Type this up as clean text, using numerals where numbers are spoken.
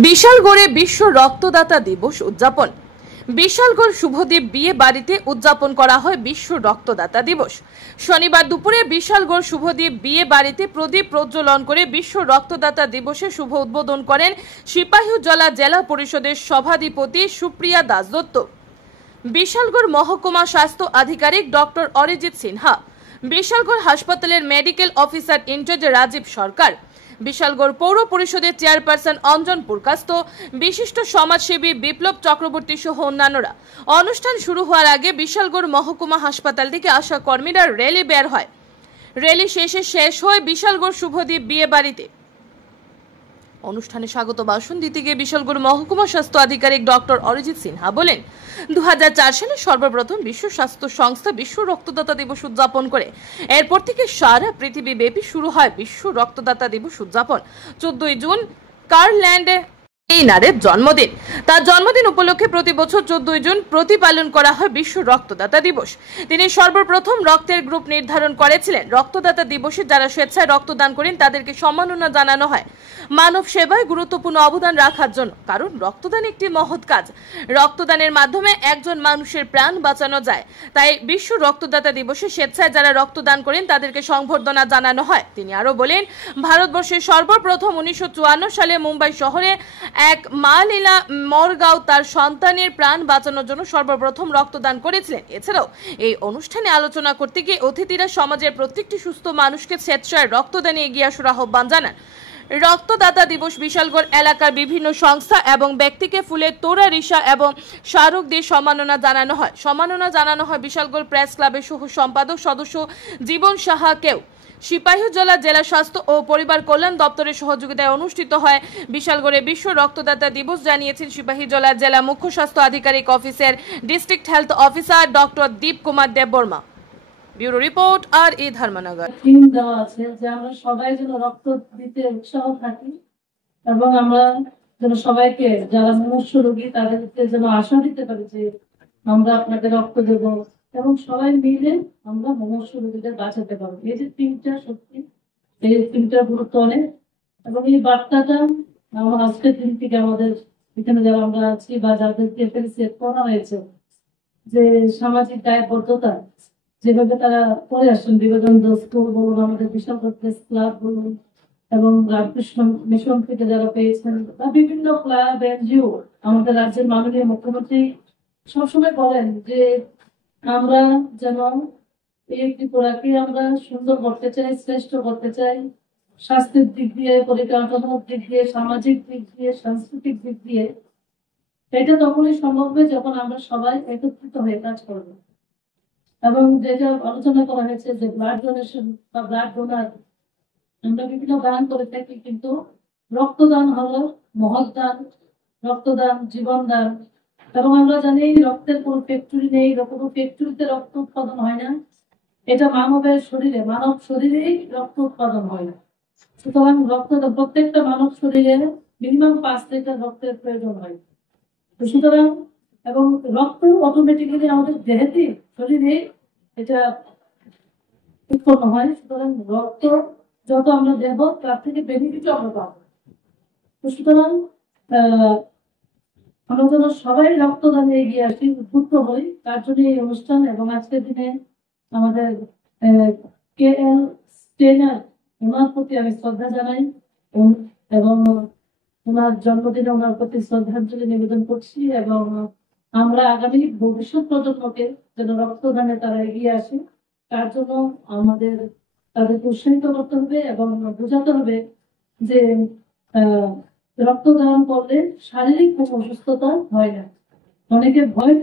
বিশালগড়ে বিশ্ব রক্তদাতা দিবস উদযাপন। বিশালগড় শুভদ্বীপ বিয়ে বাড়িতে উদযাপন করা হয় বিশ্ব রক্তদাতা দিবস। শনিবার দুপুরে বিশালগড় শুভদ্বীপ বিয়ে বাড়িতে প্রদীপ প্রজ্বলন করে বিশ্ব রক্তদাতা দিবসের শুভ উদ্বোধন করেন সিপাহীজলা জেলা পরিষদের সভাধিপতি সুপ্রিয়া দাস দত্ত, বিশালগড় মহকুমা স্বাস্থ্য আধিকারিক ডক্টর অরিজিৎ সিনহা, বিশালগড় হাসপাতালের মেডিকেল অফিসার ইনচার্জ রাজীব সরকার, বিশালগড় পৌর পরিষদের চেয়ারপারসন অঞ্জন পুরকাস্ত, বিশিষ্ট সমাজসেবী বিপ্লব চক্রবর্তী সহ অন্যান্যরা। অনুষ্ঠান শুরু হওয়ার আগে বিশালগড় মহকুমা হাসপাতাল থেকে আসা কর্মীরা র্যালি বের হয়। র্যালি শেষ হয় বিশালগড় শুভদ্বীপ বিয়ে বাড়িতে। অনুষ্ঠানে স্বাগত ভাষণ দিতে গিয়ে বিশালগড় মহকুমা স্বাস্থ্য আধিকারিক ডক্টর অরিজিৎ সিনহা বলেন, 2004 সালে সর্বপ্রথম বিশ্ব স্বাস্থ্য সংস্থা বিশ্ব রক্তদাতা দিবস উদযাপন করে। এরপর থেকে সারা পৃথিবীব্যাপী শুরু হয় বিশ্ব রক্তদাতা দিবস উদযাপন। 14 জুন কার্ল্যান্ডে এইনারের জন্মদিন। তার জন্মদিন উপলক্ষে প্রতি বছর 14 জুন প্রতিপালন করা হয় বিশ্ব রক্তদাতা দিবস। তিনি সর্বপ্রথম রক্তের গ্রুপ নির্ধারণ করেছিলেন। রক্তদাতা দিবসে যারা স্বেচ্ছায় রক্তদান করেন তাদেরকে সম্মাননা জানানো হয় মানব সেবায় গুরুত্বপূর্ণ অবদান রাখার জন্য। কারণ রক্তদান একটি মহৎ কাজ। রক্তদানের মাধ্যমে একজন মানুষের প্রাণ বাঁচানো যায়। তাই বিশ্ব রক্তদাতা দিবসে স্বেচ্ছায় যারা রক্তদান করেন তাদেরকে সংবর্ধনা জানানো হয়। তিনি আরো বলেন, ভারতবর্ষের সর্বপ্রথম 1954 সালে মুম্বাই শহরে এক মা লীলা মরগাঁও তার সন্তানের প্রাণ বাঁচানোর জন্য সর্বপ্রথম রক্তদান করেছিলেন। এছাড়াও এই অনুষ্ঠানে আলোচনা করতে গিয়ে অতিথিরা সমাজের প্রত্যেকটি সুস্থ মানুষকে স্বেচ্ছায় রক্তদানে এগিয়ে আসার আহ্বান জানান। রক্তদাতা দিবস বিশালগড় এলাকার বিভিন্ন সংস্থা এবং ব্যক্তিকে ফুলের তোড়া, রিসা এবং স্মারক দিয়ে সম্মাননা জানানো হয়। সম্মাননা জানানো হয় বিশালগড় প্রেস ক্লাবের সহ সম্পাদক সদস্য জীবন সাহাকেও। সিপাহীজলা জেলা স্বাস্থ্য ও পরিবার কল্যাণ দপ্তরের সহযোগিতায় অনুষ্ঠিত হয় বিশালগড়ে বিশ্ব রক্তদাতা দিবস, জানিয়েছেন সিপাহীজলা জেলা মুখ্য স্বাস্থ্য আধিকারিক অফিসের ডিস্ট্রিক্ট হেলথ অফিসার ডক্টর দীপ কুমার দেববর্মা। ব্যুরো রিপোর্ট আর এ ধর্মনগর। থিম দেওয়া আছে যে আমরা সবাই যেন রক্ত দিতে উৎসাহ থাকি এবং আমরা যেন সবাইকে যারা মনুষ্য রোগী তাদেরকে যেন আশা দিতে পারি যে আমরা আপনাকে রক্ত দেব এবং সবাই মিলে আমরা মনুষ্য রোগীদের বাঁচাতে পারবো। এই যে থিমটা সত্যি এই থিমটার গুরুত্ব অনেক এবং এই বার্তাটা আমার আজকের দিন থেকে আমাদের এখানে যারা আমরা আছি বা যাদেরকে সেট করা হয়েছে যে সামাজিক দায়বদ্ধতা যেভাবে তারা করে আসছেন, বিবেকানন্দ স্কুল বলুন, আমাদের বিশালগড় প্রেস ক্লাব বলুন এবং রামকৃষ্ণ মিশন থেকে যারা পেয়েছেন বা বিভিন্ন ক্লাব এনজিও, আমাদের রাজ্যের মাননীয় মুখ্যমন্ত্রী সবসময় বলেন যে আমরা যেন এই ত্রিপুরাকে আমরা সুন্দর করতে চাই, শ্রেষ্ঠ করতে চাই, স্বাস্থ্যের দিক দিয়ে, পরিকাঠামোর দিক দিয়ে, সামাজিক দিক দিয়ে, সাংস্কৃতিক দিক দিয়ে। এটা তখনই সম্ভব হবে যখন আমরা সবাই একত্রিত হয়ে কাজ করবো। এবং যেটা আলোচনা করা হয়েছে যে ব্লাড ডোনেশন বা ব্লাড ডোনার, আমরা বিভিন্ন দান করে থাকি, কিন্তু রক্তদান হলো মহৎ দান। রক্তদান জীবন দান। এবং আমরা জানি রক্তের কোনো ফ্যাক্টরি নেই, কোনো ফ্যাক্টরিতে রক্ত উৎপাদন হয় না। এটা মানবের শরীরে, মানব শরীরেই রক্ত উৎপাদন হয়। সুতরাং প্রত্যেকটা মানব শরীরে মিনিমাম 5 লিটার রক্তের প্রয়োজন হয়। সুতরাং এবং রক্ত অটোমেটিক্যালি আমাদের দেহেতে, শরীরে এটা উৎপন্ন হয়। সুতরাং রক্ত যত আমরা দেব তার থেকে বেনিফিট আমরা পাবো। সুতরাং আমরা যেন সবাই রক্তদানে এগিয়ে আসি, উদ্বুদ্ধ হই। তার জন্য এই অনুষ্ঠান এবং আজকের দিনে আমাদের KL স্টেনার, ওনার প্রতি আমি শ্রদ্ধা জানাই এবং ওনার জন্মদিনে ওনার প্রতি শ্রদ্ধাঞ্জলি নিবেদন করছি এবং আমরা আগামী ভবিষ্যৎ প্রজন্মকে যেন রক্তদানে তারা এগিয়ে আসে তার জন্য আমাদের তাদেরকে উৎসাহিত করতে হবে এবং বোঝাতে হবে যে রক্তদান করলে শারীরিক কোনো অসুস্থতা হয় না। অনেকে ভয়